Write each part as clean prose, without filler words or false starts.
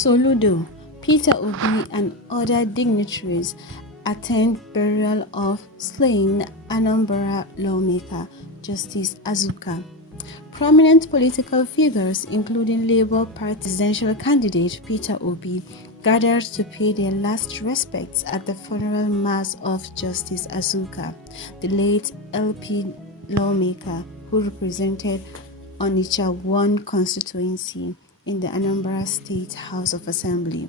Soludo, Peter Obi, and other dignitaries attend burial of slain Anambra lawmaker Justice Azuka. Prominent political figures, including Labour presidential candidate Peter Obi, gathered to pay their last respects at the funeral mass of Justice Azuka, the late LP lawmaker who represented Onitsha 1 Constituency in the Anambra State House of Assembly.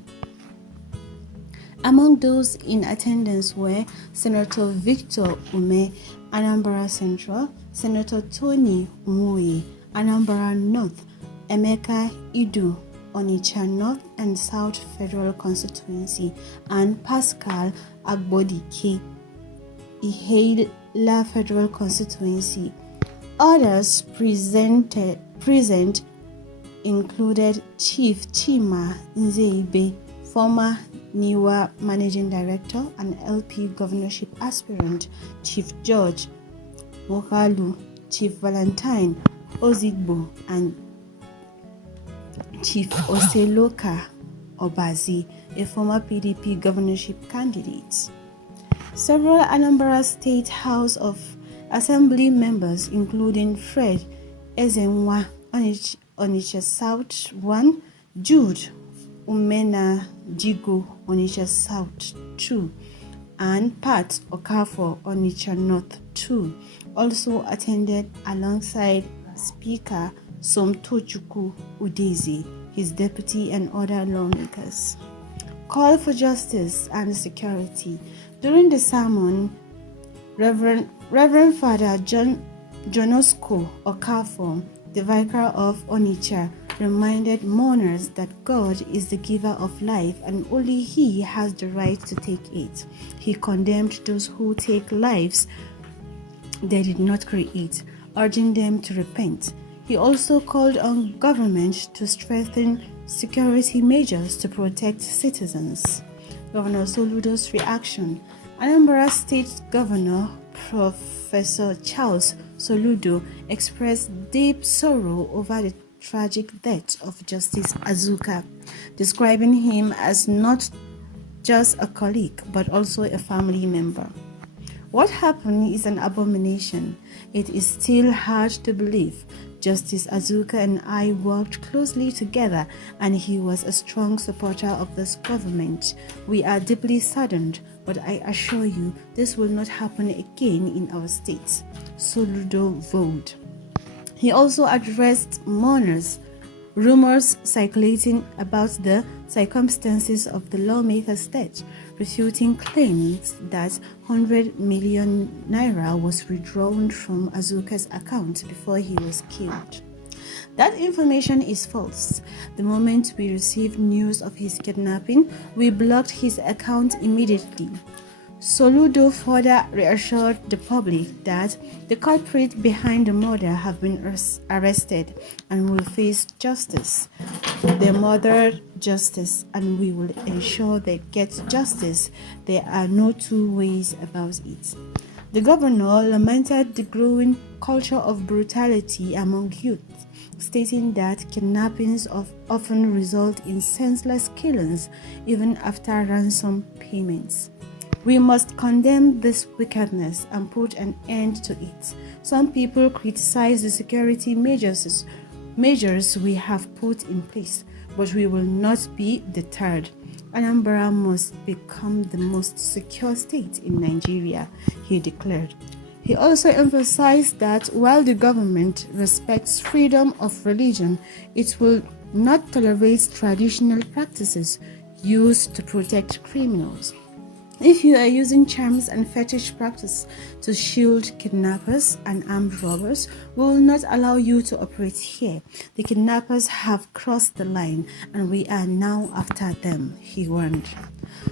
Among those in attendance were Senator Victor Umeh, Anambra Central, Senator Tony Nwoye, Anambra North, Emeka Idu, Onitsha North and South Federal Constituency, and Pascal Agbodike, Ihiala Federal Constituency. Others present included Chief Chima Nzeibe, former NIWA Managing Director and LP governorship aspirant, Chief George Mokalu, Chief Valentine Ozigbo, and Chief Oseloka Obazi, a former PDP governorship candidate. Several Anambra State House of Assembly members, including Fred Ezenwa, Onitsha South 1, Jude Umena Jigo, Onitsha South 2, and Pat Okafor, Onitsha North 2, also attended alongside Speaker Somtochukwu Udeze, his deputy, and other lawmakers. Call for justice and security. During the sermon, Reverend Father Johnnosco Okafor, the vicar of Onitsha, reminded mourners that God is the giver of life and only He has the right to take it. He condemned those who take lives they did not create, urging them to repent. He also called on government to strengthen security measures to protect citizens. Governor Soludo's reaction. Anambra State Governor Professor Charles Soludo expressed deep sorrow over the tragic death of Justice Azuka, describing him as not just a colleague but also a family member. What happened is an abomination. It is still hard to believe. Justice Azuka and I worked closely together, and he was a strong supporter of this government. We are deeply saddened, but I assure you this will not happen again in our state. Soludo vowed. He also addressed mourners. Rumors circulating about the circumstances of the lawmaker's death, refuting claims that 100 million naira was withdrawn from Azuka's account before he was killed. That information is false. The moment we received news of his kidnapping, we blocked his account immediately. Soludo further reassured the public that the culprits behind the murder have been arrested and will face justice. They murdered justice, and we will ensure they get justice. There are no two ways about it. The governor lamented the growing culture of brutality among youth, stating that kidnappings often result in senseless killings even after ransom payments. We must condemn this wickedness and put an end to it. Some people criticize the security measures we have put in place, but we will not be deterred. Anambra must become the most secure state in Nigeria, he declared. He also emphasized that while the government respects freedom of religion, it will not tolerate traditional practices used to protect criminals. If you are using charms and fetish practice to shield kidnappers and armed robbers, we will not allow you to operate here. The kidnappers have crossed the line and we are now after them, he warned.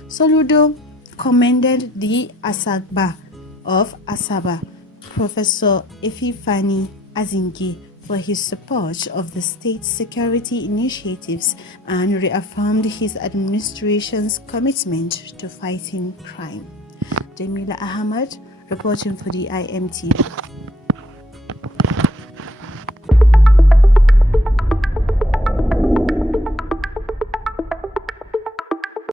Soludo commended the Asagba of Asaba, Professor Efifani Azingi, for his support of the state's security initiatives and reaffirmed his administration's commitment to fighting crime. Jamila Ahmad, reporting for the IMT.